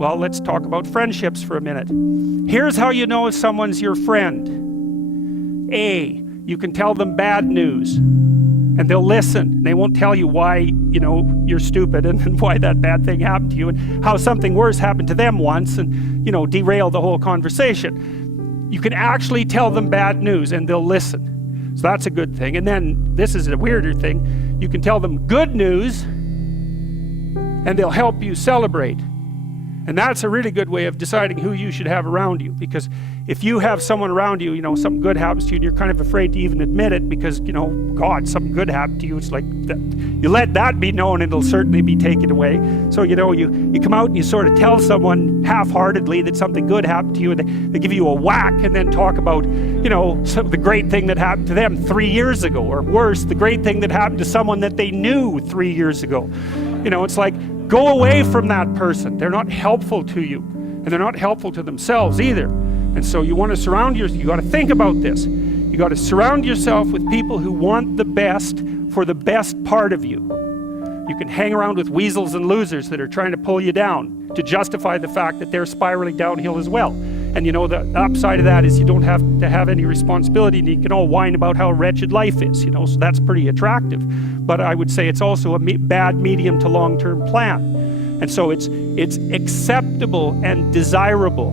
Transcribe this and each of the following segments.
Well, let's talk about friendships for a minute. Here's how you know if someone's your friend. A, you can tell them bad news and they'll listen. They won't tell you why, you're stupid and why that bad thing happened to you and how something worse happened to them once and, derail the whole conversation. You can actually tell them bad news and they'll listen. So that's a good thing. And then this is a weirder thing. You can tell them good news and they'll help you celebrate. And that's a really good way of deciding who you should have around you, because if you have someone around you, something good happens to you and you're kind of afraid to even admit it because, God, something good happened to you. It's like, you let that be known and it'll certainly be taken away. So, you come out and you sort of tell someone half-heartedly that something good happened to you and they give you a whack and then talk about, the great thing that happened to them 3 years ago, or worse, the great thing that happened to someone that they knew 3 years ago. It's like, go away from that person. They're not helpful to you, and they're not helpful to themselves either. And so you want to you got to think about this. You got to surround yourself with people who want the best for the best part of you. You can hang around with weasels and losers that are trying to pull you down to justify the fact that they're spiraling downhill as well. And the upside of that is you don't have to have any responsibility, and you can all whine about how wretched life is, so that's pretty attractive. But I would say it's also a bad medium to long-term plan. And so it's acceptable and desirable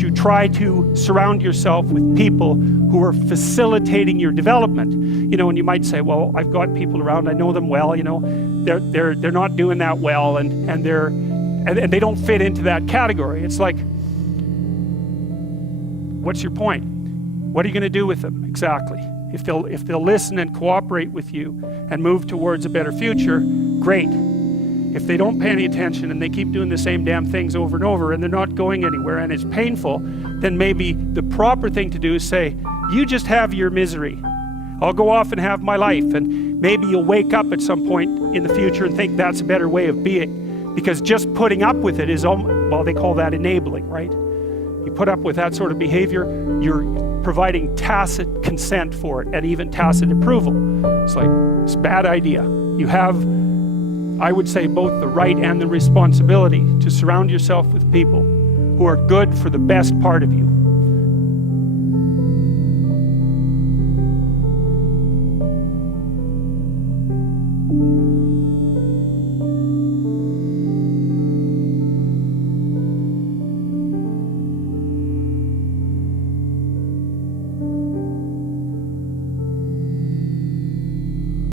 to try to surround yourself with people who are facilitating your development. And you might say, well, I've got people around, I know them well, they're not doing that well, and they don't fit into that category. It's like, what's your point? What are you going to do with them exactly? If they'll listen and cooperate with you and move towards a better future, great. If they don't pay any attention and they keep doing the same damn things over and over and they're not going anywhere and it's painful, then maybe the proper thing to do is say, you just have your misery. I'll go off and have my life. And maybe you'll wake up at some point in the future and think that's a better way of being. Because just putting up with it is, well, they call that enabling, right? You put up with that sort of behavior, you're providing tacit consent for it and even tacit approval. It's like, it's a bad idea. You have, I would say, both the right and the responsibility to surround yourself with people who are good for the best part of you.